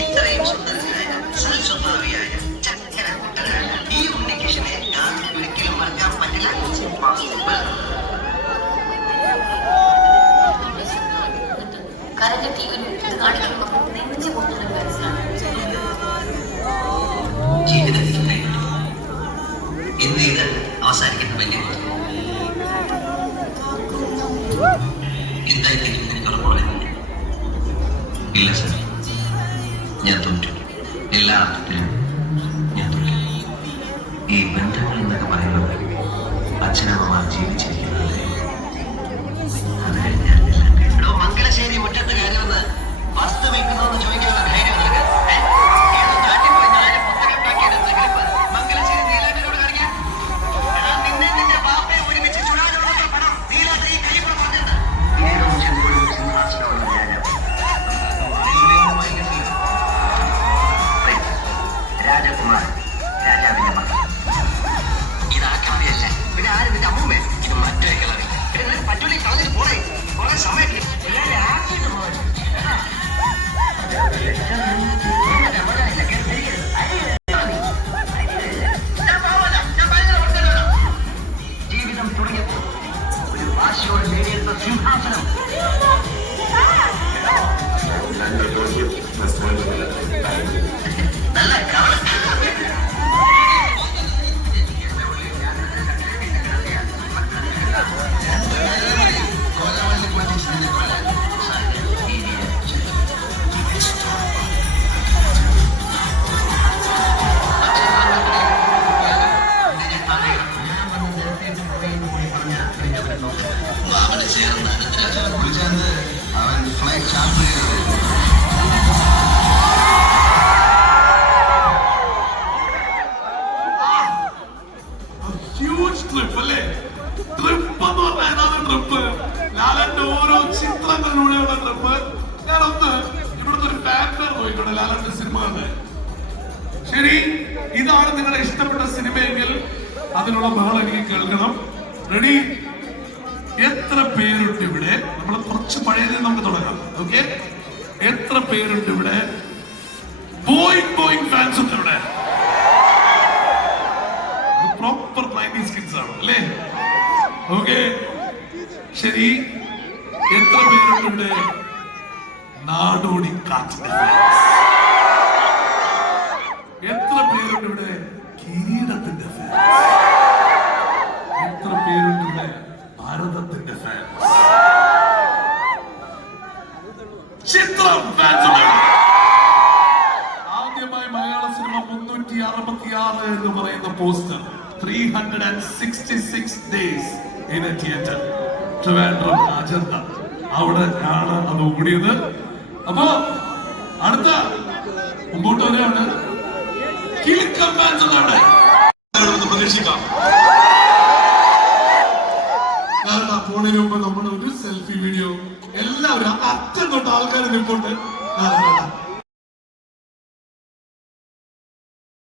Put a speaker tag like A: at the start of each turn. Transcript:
A: ഇത്രയും സുന്ദരനായ സൽസ്വഭാവിയായ ചക്കര കൂട്ടനായ ഈ ഉണ്ണികൃഷ്ണനെ
B: ഞാൻ ഒരിക്കലും മറക്കാൻ പറ്റില്ല കരകെട്ടി ഒരു കാണിക്കുമ്പോൾ നെഞ്ചു കൊണ്ടുള്ള മനസ്സിലാണ് ജീവിതത്തിൽ ഇല്ല സർ. ഞാൻ തോറ്റു എല്ലാ അർത്ഥത്തിലും ഞാൻ തോറ്റു ഈ ബന്ധങ്ങൾ എന്നൊക്കെ പറയുന്നത് അച്ഛനമ്മമാർ ജീവിച്ചിരിക്കുന്നത്
C: சமையல் ട്രിപ്പ് അല്ലേ ട്രിപ്പ് എന്ന് പറഞ്ഞാൽ ഏതാണ് ട്രിപ്പ്? ലാലന്റെ ഓരോ ചിത്രങ്ങളിലൂടെയുള്ള ട്രിപ്പ്. ഞാനൊന്ന് ഇവിടുത്തെ ഒരു ബാറ്റർ പോയിട്ടുണ്ട് ലാലന്റെ സിനിമ കണ്ട്. ശരി ഇതാണ് നിങ്ങളുടെ ഇഷ്ടപ്പെട്ട സിനിമയെങ്കിൽ അതിനുള്ള ബഹളം എനിക്ക് കേൾക്കണം. റെഡി എത്ര പേരുണ്ട് ഇവിടെ? നമ്മൾ കുറച്ച് പഴയതിൽ നമുക്ക് തുടങ്ങാം. ഓക്കെ എത്ര പേരുണ്ട് ഇവിടെ? ബോയിങ് ബോയിങ് ഫാൻസ് ഉണ്ട് ഇവിടെ. ഓക്കെ. ശരി. എത്ര പേരുണ്ട്? നാടോടി കാറ്റിന്റെ? എത്ര പേരുണ്ട് ഇവിടെ? കിരീടത്തിന്റെ എത്ര പേരുണ്ട് ഇവിടെ? ഭാരതത്തിന്റെ ചിത്രം ആദ്യമായി മലയാള സിനിമ മുന്നൂറ്റി അറുപത്തി ആറ് എന്ന് പറയുന്ന poster three hundred and sixty six days in a theatre. Trivandrum Ajanta അവിടെ ആണ് അത് ഓടിയത്. അപ്പോ അടുത്ത മുമ്പോട്ട് വരെയാണ് കിലുക്കം ഫാൻസ് അവിടുന്ന് പ്രതീക്ഷിക്കാം. കാരണം ഫോണിന് മുമ്പ് നമ്മുടെ ഒരു സെൽഫി വീഡിയോ എല്ലാവരും അറ്റം തൊട്ട് ആൾക്കാർ നിൽപ്പുണ്ട്.